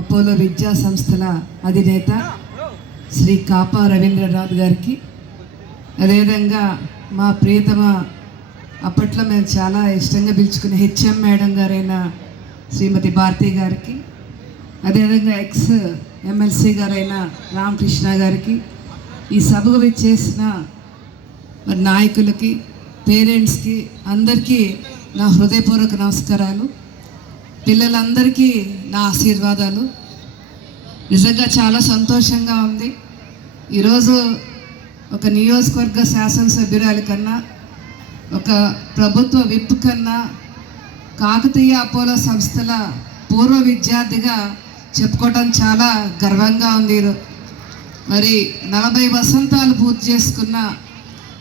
Apollo విద్యా సంస్థల అధినేత శ్రీ కాపా రవీంద్రనాథ్ గారికి, అదేవిధంగా మా ప్రియతమ అప్పట్లో మేము చాలా ఇష్టంగా పిలుచుకునే హెచ్ఎం మేడం గారైన శ్రీమతి భారతి గారికి, అదేవిధంగా ఎక్స్ ఎమ్మెల్సీ గారైన రామకృష్ణ గారికి, ఈ సభకు విచ్చేసిన మరి నాయకులకి, పేరెంట్స్కి అందరికీ నా హృదయపూర్వక నమస్కారాలు. పిల్లలందరికీ నా ఆశీర్వాదాలు. నిజంగా చాలా సంతోషంగా ఉంది. ఈరోజు ఒక నియోజకవర్గ శాసనసభ్యురాలి కన్నా, ఒక ప్రభుత్వ విప్ కన్నా, కాకతీయ అపోలో సంస్థల పూర్వ విద్యార్థిగా చెప్పుకోవటం చాలా గర్వంగా ఉంది. మరి 40 వసంతాలు పూర్తి చేసుకున్న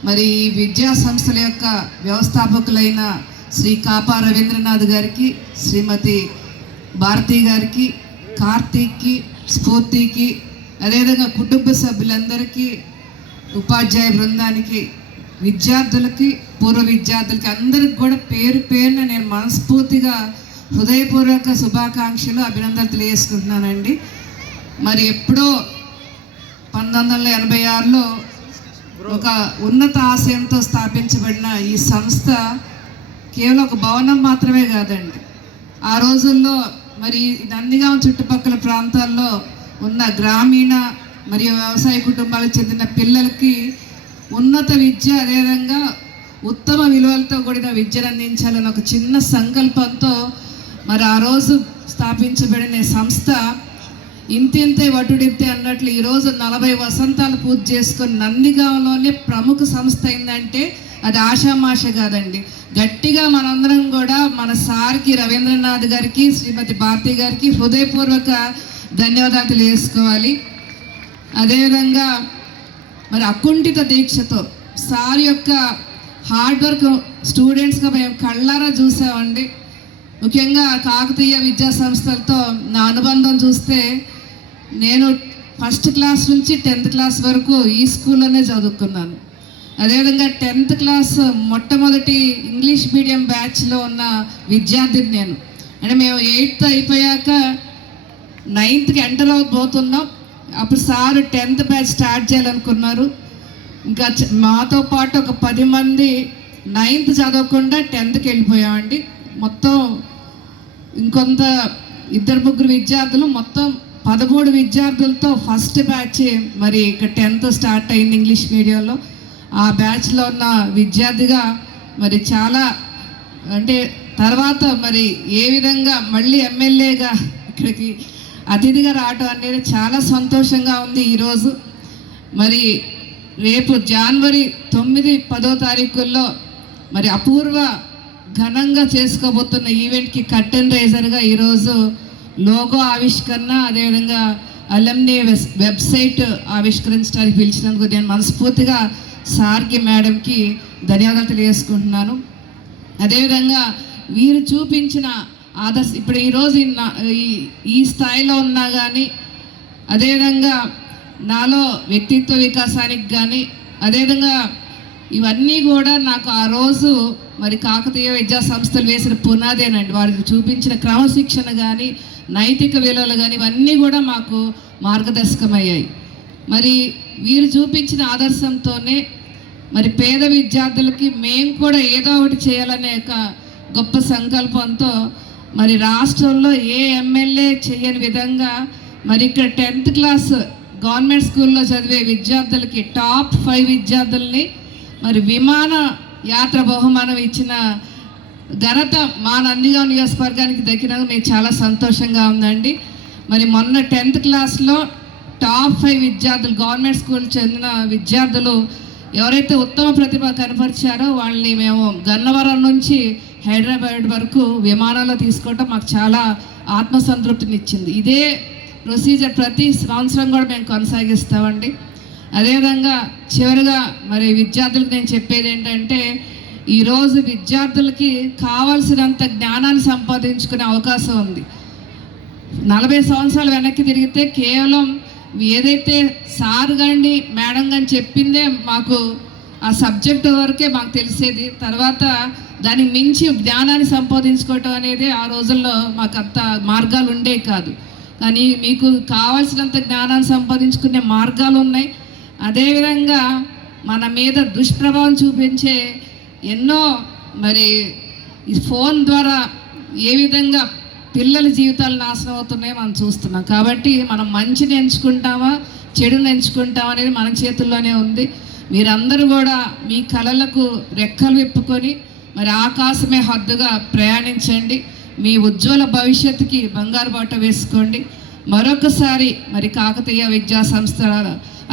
మరి ఈ విద్యా సంస్థల యొక్క వ్యవస్థాపకులైన శ్రీ కాపా రవీంద్రనాథ్ గారికి, శ్రీమతి భారతి గారికి, కార్తీక్కి, స్ఫూర్తికి, అదేవిధంగా కుటుంబ సభ్యులందరికీ, ఉపాధ్యాయ బృందానికి, విద్యార్థులకి, పూర్వ విద్యార్థులకి అందరికి కూడా పేరు పేరున నేను మనస్ఫూర్తిగా హృదయపూర్వక శుభాకాంక్షలు, అభినందనలు తెలియజేసుకుంటున్నానండి. మరి ఎప్పుడో 1986లో ఒక ఉన్నత ఆశయంతో స్థాపించబడిన ఈ సంస్థ కేవలం ఒక భవనం మాత్రమే కాదండి. ఆ రోజుల్లో మరి నందిగాం చుట్టుపక్కల ప్రాంతాల్లో ఉన్న గ్రామీణ మరియు వ్యవసాయ కుటుంబాలకు చెందిన పిల్లలకి ఉన్నత విద్య, అదేవిధంగా ఉత్తమ విలువలతో కూడిన విద్యను అందించాలని ఒక చిన్న సంకల్పంతో మరి ఆ రోజు స్థాపించబడిన సంస్థ ఇంతింతే వటుడింతే అన్నట్లు ఈరోజు 40 వసంతాలు పూర్తి చేసుకొని నందిగాంలోనే ప్రముఖ సంస్థ అయిందంటే అది ఆషామాష కాదండి. గట్టిగా మనందరం కూడా మన సార్కి, రవీంద్రనాథ్ గారికి, శ్రీమతి భారతి గారికి హృదయపూర్వక ధన్యవాదాలు తెలియజేసుకోవాలి. అదేవిధంగా మరి అకుంఠిత దీక్షతో సార్ యొక్క హార్డ్ వర్క్ స్టూడెంట్స్గా మేము కళ్ళారా చూసామండి. ముఖ్యంగా కాకతీయ విద్యా సంస్థలతో నా అనుబంధం చూస్తే, నేను ఫస్ట్ క్లాస్ నుంచి 10th క్లాస్ వరకు ఈ స్కూల్లోనే చదువుకున్నాను. అదేవిధంగా 10th క్లాస్ మొట్టమొదటి ఇంగ్లీష్ మీడియం బ్యాచ్లో ఉన్న విద్యార్థిని నేను. అంటే మేము 8th అయిపోయాక 9th ఎంటర్ అవబోతున్నాం. అప్పుడు సార్ 10th బ్యాచ్ స్టార్ట్ చేయాలనుకున్నారు. ఇంకా మాతో పాటు ఒక 10 మంది 9th చదవకుండా 10thకి వెళ్ళిపోయామండి. మొత్తం ఇంకొంత 2-3 విద్యార్థులు, మొత్తం 13 విద్యార్థులతో ఫస్ట్ బ్యాచ్ మరి ఇక్కడ 10th స్టార్ట్ అయింది ఇంగ్లీష్ మీడియంలో. ఆ బ్యాచ్లో ఉన్న విద్యార్థిగా మరి చాలా, అంటే తర్వాత మరి ఏ విధంగా మళ్ళీ ఎమ్మెల్యేగా ఇక్కడికి అతిథిగా రావటం అనేది చాలా సంతోషంగా ఉంది. ఈరోజు మరి రేపు జనవరి 9, 10వ తారీఖుల్లో మరి అపూర్వ ఘనంగా చేసుకోబోతున్న ఈవెంట్కి కర్టెన్ రైజర్గా ఈరోజు లోగో ఆవిష్కరణ, అదేవిధంగా అలమ్నీ వెబ్సైట్ ఆవిష్కరించడానికి పిలిచినందుకు నేను మనస్ఫూర్తిగా సార్కి, మేడంకి ధన్యవాదాలు తెలియజేసుకుంటున్నాను. అదేవిధంగా వీరు చూపించిన ఆదర్శ, ఇప్పుడు ఈరోజు ఈ స్థాయిలో ఉన్నా కానీ, అదేవిధంగా నాలో వ్యక్తిత్వ వికాసానికి కానీ, అదేవిధంగా ఇవన్నీ కూడా నాకు ఆ రోజు మరి కాకతీయ విద్యా సంస్థలు వేసిన పునాదేనండి. వారికి చూపించిన క్రమశిక్షణ కానీ, నైతిక విలువలు కానీ, ఇవన్నీ కూడా మాకు మార్గదర్శకమయ్యాయి. మరి వీరు చూపించిన ఆదర్శంతోనే మరి పేద విద్యార్థులకి మేము కూడా ఏదో ఒకటి చేయాలనే ఒక గొప్ప సంకల్పంతో మరి రాష్ట్రంలో ఏ ఎమ్మెల్యే చేయని విధంగా మరి ఇక్కడ 10th క్లాస్ గవర్నమెంట్ స్కూల్లో చదివే విద్యార్థులకి టాప్ 5 విద్యార్థుల్ని మరి విమాన యాత్ర బహుమానం ఇచ్చిన ఘనత మా నందిగాం నియోజకవర్గానికి దక్కినందుకు నేను చాలా సంతోషంగా ఉందండి. మరి మొన్న 10th క్లాస్లో టాప్ 5 విద్యార్థులు, గవర్నమెంట్ స్కూల్ చెందిన విద్యార్థులు ఎవరైతే ఉత్తమ ప్రతిభ కనపరిచారో వాళ్ళని మేము గన్నవరం నుంచి హైదరాబాద్ వరకు విమానాల్లో తీసుకోవటం మాకు చాలా ఆత్మసంతృప్తినిచ్చింది. ఇదే ప్రొసీజర్ ప్రతి సంవత్సరం కూడా మేము కొనసాగిస్తామండి. అదేవిధంగా చివరిగా మరి విద్యార్థులకు నేను చెప్పేది ఏంటంటే, ఈరోజు విద్యార్థులకి కావాల్సినంత జ్ఞానాన్ని సంపాదించుకునే అవకాశం ఉంది. 40 సంవత్సరాలు వెనక్కి తిరిగితే కేవలం ఏదైతే సార్ కానీ మేడం కానీ చెప్పిందే మాకు ఆ సబ్జెక్ట్ వరకే మాకు తెలిసేది. తర్వాత దానికి మించి జ్ఞానాన్ని సంపాదించుకోవటం అనేది ఆ రోజుల్లో మాకు అంత మార్గాలు ఉండేవి కాదు. కానీ మీకు కావాల్సినంత జ్ఞానాన్ని సంపాదించుకునే మార్గాలు ఉన్నాయి. అదేవిధంగా మన మీద దుష్ప్రభావం చూపించే ఎన్నో మరి ఈ ఫోన్ ద్వారా ఏ విధంగా పిల్లల జీవితాలు నాశనం అవుతున్నాయో మనం చూస్తున్నాం. కాబట్టి మనం మంచిని ఎంచుకుంటామా చెడుని ఎంచుకుంటామా అనేది మన చేతుల్లోనే ఉంది. మీరందరూ కూడా మీ కలలకు రెక్కలు విప్పుకొని మరి ఆకాశమే హద్దుగా ప్రయాణించండి. మీ ఉజ్వల భవిష్యత్తుకి బంగారు బాట వేసుకోండి. మరొకసారి మరి కాకతీయ విద్యా సంస్థల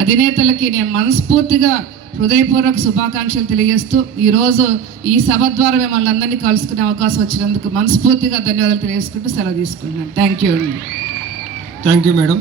అధినేతలకి నేను మనస్ఫూర్తిగా హృదయపూర్వక శుభాకాంక్షలు తెలియజేస్తూ ఈరోజు ఈ సభ ద్వారా మిమ్మల్ని అందరినీ కలుసుకునే అవకాశం వచ్చినందుకు మనస్ఫూర్తిగా ధన్యవాదాలు తెలియజేసుకుంటూ సెలవు తీసుకుంటున్నాను. థ్యాంక్ యూ అండి. Thank you madam.